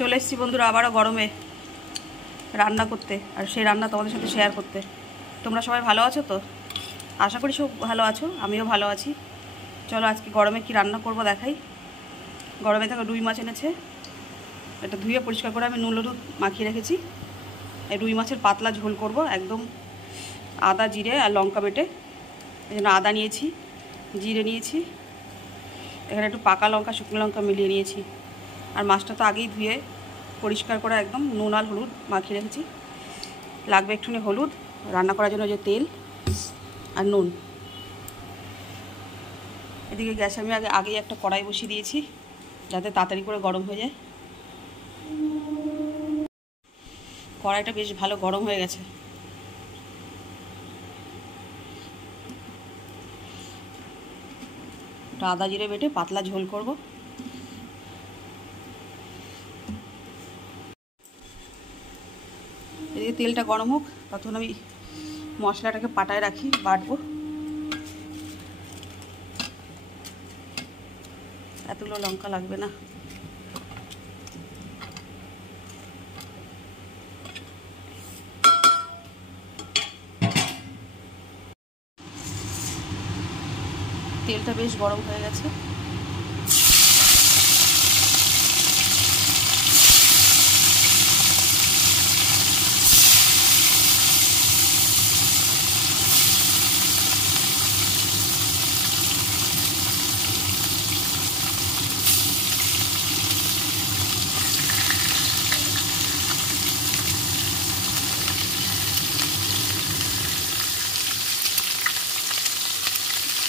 চলে এসেছি বন্ধুরা আবারও গরমে রান্না করতে, আর সেই রান্না তোমাদের সাথে শেয়ার করতে। তোমরা সবাই ভালো আছো তো? আশা করি সব ভালো আছো, আমিও ভালো আছি। চলো আজকে গরমে কি রান্না করব দেখাই। গরমে থেকে রুই মাছ এনেছে, এটা ধুয়ে পরিষ্কার করে আমি নুন হলুদ মাখিয়ে রেখেছি। এই রুই মাছের পাতলা ঝোল করব, একদম আদা জিরে আর লঙ্কা বেটে। এই জন্য আদা নিয়েছি, জিরে নিয়েছি, এখানে একটু পাকা লঙ্কা শুকনো লঙ্কা মিলিয়ে নিয়েছি। আর মাছটা তো আগেই ধুয়ে পরিষ্কার করে একদম নুন আর হলুদ মাখিয়ে রেখেছি। লাগবে একটুখানি হলুদ, রান্না করার জন্য যে তেল আর নুন। এদিকে গ্যাসে আমি আগেই একটা কড়াই বসিয়ে দিয়েছি, যাতে তাড়াতাড়ি করে গরম হয়ে যায়। কড়াইটা বেশ ভালো গরম হয়ে গেছে। আদা জিরে বেটে পাতলা ঝোল করব। এদিকে তেলটা গরম হোক, তখন আমি মশলাটাকে পাটায় রাখি, বাটবো। এতগুলো লঙ্কা লাগবে না। তেলটা বেশ গরম হয়ে গেছে।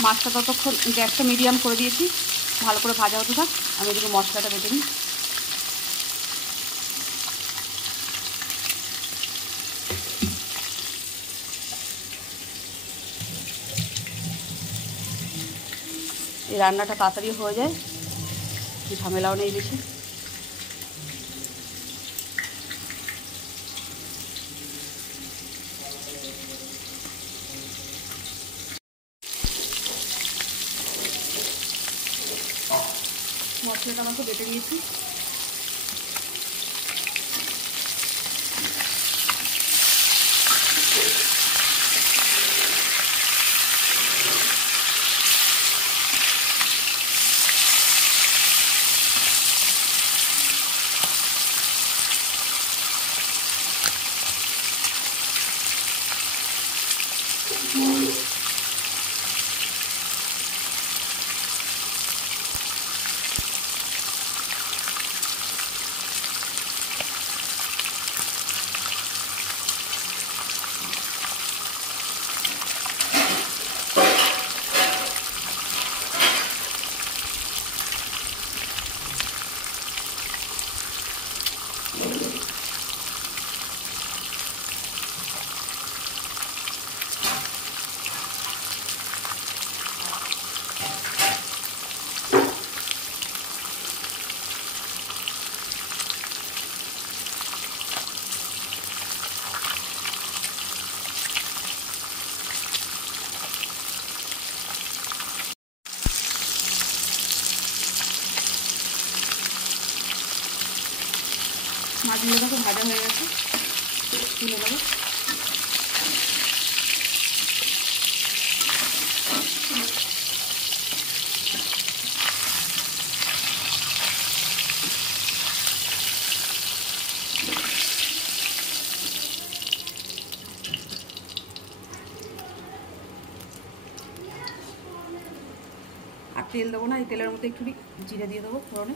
মাছটা ততক্ষণ গ্যাসটা মিডিয়াম করে দিয়েছি, ভালো করে ভাজা হতে থাক। আমি এদিকে মশলাটা বেটে নিই। এই রান্নাটা তাড়াতাড়ি হয়ে যায়, ঝামেলাও নেই বেশি। মশলাটা আমাকে বেটে নিয়েছি। মাছগুলো দেখো ভাজা হয়ে গেছে, তুলে দেবো। আর তেল দেবো না, এই তেলের মধ্যে একটু জিরে দিয়ে দেবো ফোড়নে।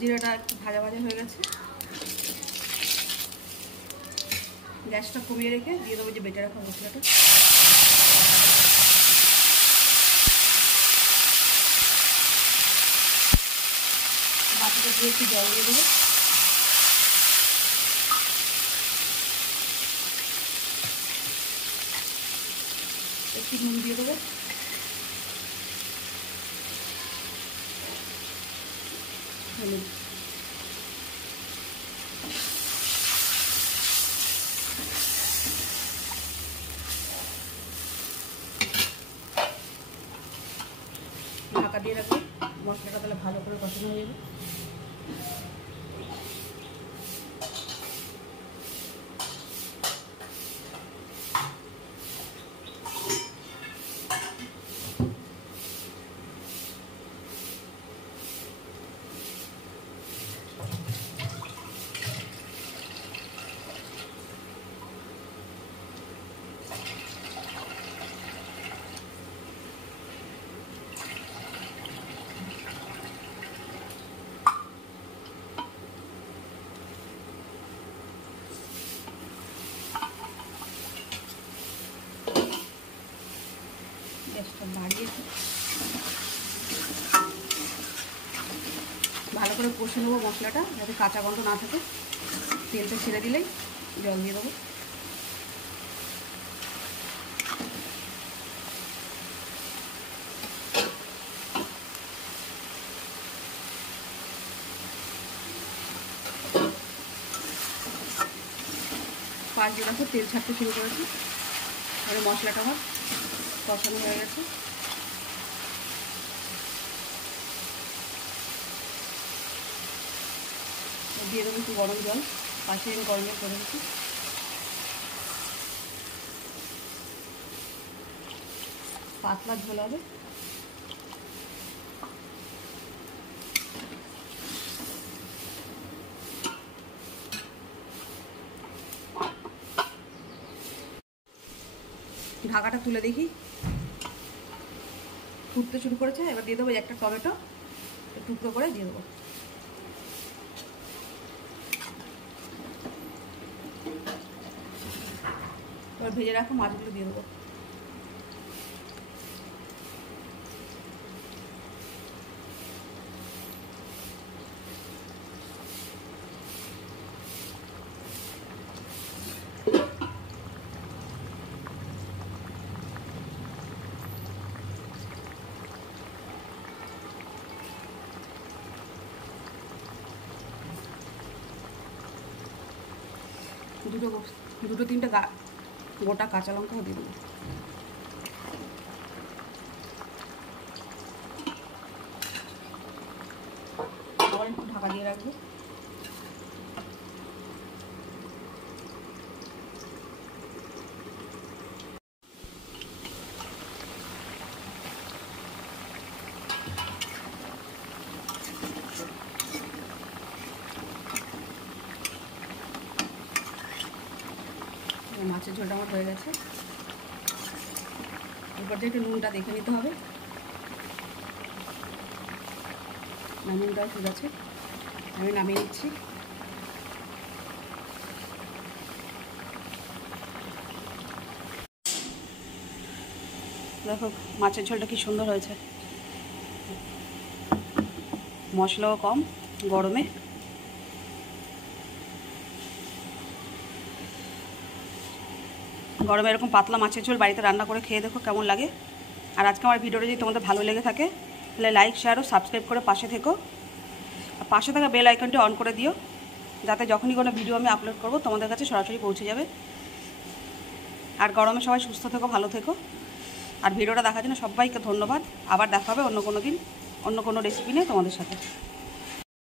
জিরাটা একটু ভাজা ভাজা হয়ে গেছে, গ্যাসটা কমিয়ে রেখে দিয়ে দেবো যে বেটে রাখা মশলাটা। বাটিটা দিয়ে একটু জল দিয়ে দেবো। একটু নুন দিয়ে দেবো। হলুদ, ঢাকা দিয়ে রাখবো, মশলাটা তাহলে ভালো করে কষানো হয়ে যাবে। গ্যাসটা বাড়িয়ে ভালো করে কষে নেবো মশলাটা, যাতে কাঁচা গন্ধ না থাকে। তেলটা ছেড়ে দিলেই জল দিয়ে দেবো। পাঁচ জোড়া তেল ছাড়তে শুরু করেছি, এবারে মশলাটা আমার কষানো হয়ে গেছে। দিয়ে দেবো একটু গরম জল, পাশে আমি গরম জল করে দিচ্ছি। পাতলা ঝোল হবে। ঢাকাটা তুলে দেখি, ফুটতে শুরু করেছে। এবার দিয়ে দেবো একটা টমেটো টুকরো করে দিয়ে দেবো। এবার ভেজে রাখো মাছগুলো দিয়ে দেবো। দুটো তিনটে গোটা কাঁচা লঙ্কাও দিয়ে দেবো। আবার একটু ঢাকা দিয়ে রাখবো। মাছের ঝোলটা আমার হয়ে গেছে। এরপর যে একটু নুনটা দেখে নিতে হবে, না নুনটাও ঠিক আছে। আমি নামিয়ে নিচ্ছি। দেখো মাছের ঝোলটা কি সুন্দর হয়েছে, মশলাও কম, গরমে গরমে এরকম পাতলা মাছের ঝোল বাড়িতে রান্না করে খেয়ে দেখো কেমন লাগে। আর আজকে আমার ভিডিওটা যদি তোমাদের ভালো লেগে থাকে তাহলে লাইক, শেয়ার ও সাবস্ক্রাইব করে পাশে থেকো। আর পাশে থাকা বেল আইকনটি অন করে দিও, যাতে যখনই কোনো ভিডিও আমি আপলোড করব তোমাদের কাছে সরাসরি পৌঁছে যাবে। আর গরমে সবাই সুস্থ থেকো, ভালো থেকো। আর ভিডিওটা দেখার জন্য সবাইকে ধন্যবাদ। আবার দেখা হবে অন্য কোনো দিন অন্য কোনো রেসিপি নিয়ে তোমাদের সাথে।